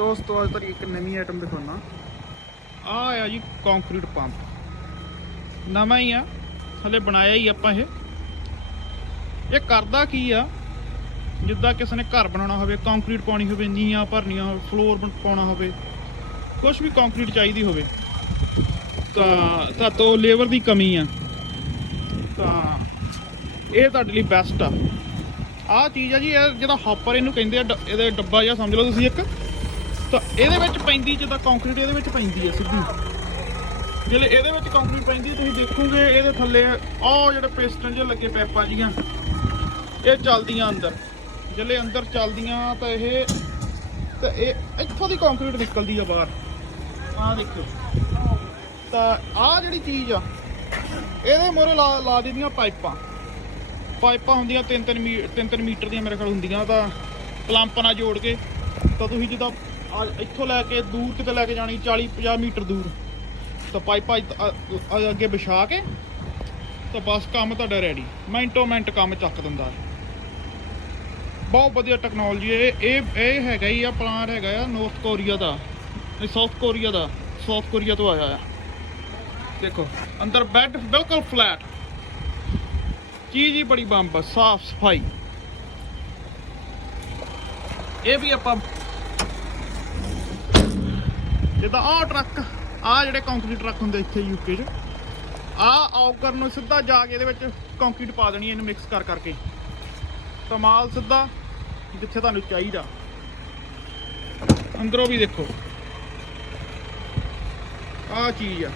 दोस्तों आज तक एक नवी आइटम दिखाना आ जी कंक्रीट पंप नवा ही आ हले बनाया ही आपां ये करदा की आ जिद्दां किसी ने घर बनाना होवे कंक्रीट पाउणी होवे नीआं भरनियां होवे फ्लोर पाउणा होवे कुछ भी कंक्रीट चाहिदी होवे तां तो लेबर की कमी आ तां ये तुहाडे लई बेस्ट आ चीज़ है जी जिहदा हॉपर इहनूं कहिंदे आ इहदा डब्बा जिहा समझ लो तुसीं एक ਤਾਂ ਇਹਦੇ ਵਿੱਚ ਪੈਂਦੀ ਜਿੱਦਾਂ ਕੰਕਰੀਟ ਇਹਦੇ ਵਿੱਚ ਪੈਂਦੀ ਹੈ ਸਿੱਧੀ ਜਿਹੜੇ ਇਹਦੇ ਵਿੱਚ ਕੰਕਰੀਟ ਪੈਂਦੀ ਤੁਸੀਂ ਦੇਖੋਗੇ ਇਹਦੇ ਥੱਲੇ ਆਹ ਜਿਹੜੇ ਪਿਸਟਨ ਜਿਹੇ ਲੱਗੇ ਪੈਪਾਂ ਜੀਆਂ ਇਹ ਚੱਲਦੀਆਂ ਅੰਦਰ ਜਿਹੜੇ ਅੰਦਰ ਚੱਲਦੀਆਂ ਤਾਂ ਇਹ ਇੱਥੋਂ ਦੀ ਕੰਕਰੀਟ ਨਿਕਲਦੀ ਆ ਬਾਹਰ ਆਹ ਦੇਖੋ ਤਾਂ ਆਹ ਜਿਹੜੀ ਚੀਜ਼ ਆ ਇਹਦੇ ਮੋਰੇ ਲਾ ਦਿੰਦੀਆਂ ਪਾਈਪਾਂ ਹੁੰਦੀਆਂ 3 ਮੀਟਰ ਦੀਆਂ ਮੇਰੇ ਖਿਆਲ ਹੁੰਦੀਆਂ ਤਾਂ ਕਲੰਪ ਨਾਲ ਜੋੜ ਕੇ ਤਾਂ ਤੁਸੀਂ ਜਿੱਦਾਂ ਇੱਥੋਂ ਲੈ ਕੇ ਦੂਰ ਕਿਤੇ ਲੈ ਕੇ ਜਾਣੀ 40-50 ਮੀਟਰ ਦੂਰ ਤਾਂ ਪਾਈਪਾਂ ਅੱਗੇ ਵਿਛਾ ਕੇ ਤਾਂ ਬਸ ਕੰਮ ਤੁਹਾਡਾ ਰੈਡੀ ਮਿੰਟੋ ਮਿੰਟ ਕੰਮ ਚੱਕ ਦਿੰਦਾ ਬਹੁਤ ਵਧੀਆ ਟੈਕਨੋਲੋਜੀ ਇਹ ਹੈਗਾ ਹੀ ਆ ਪਲਾਂਟ ਹੈਗਾ ਆ ਨਾਰਥ ਕੋਰੀਆ ਦਾ ਸਾਊਥ ਕੋਰੀਆ ਤੋਂ ਆਇਆ ਆ ਦੇਖੋ ਅੰਦਰ ਬੈੱਡ ਬਿਲਕੁਲ ਫਲੈਟ ਚੀਜ਼ ਹੀ ਬੜੀ ਬੰਬ ਸਾਫ ਸਫਾਈ ਇਹ ਵੀ ਆਪਾਂ ਜਿੱਦਾਂ ਆਹ ਟਰੱਕ ਆਹ ਜਿਹੜੇ ਕੰਕਰੀਟ ਟਰੱਕ ਹੁੰਦੇ ਇੱਥੇ ਯੂਕੇ 'ਚ ਆਹ ਔਕਰ ਨੂੰ ਸਿੱਧਾ ਜਾ ਕੇ ਇਹਦੇ ਵਿੱਚ ਕੰਕਰੀਟ ਪਾ ਦੇਣੀ ਇਹਨੂੰ ਮਿਕਸ ਕਰਕੇ ਤਾਂ ਮਾਲ ਸਿੱਧਾ ਜਿੱਥੇ ਤੁਹਾਨੂੰ ਚਾਹੀਦਾ ਅੰਦਰੋਂ ਵੀ ਦੇਖੋ ਆਹ ਚੀਜ਼ ਆ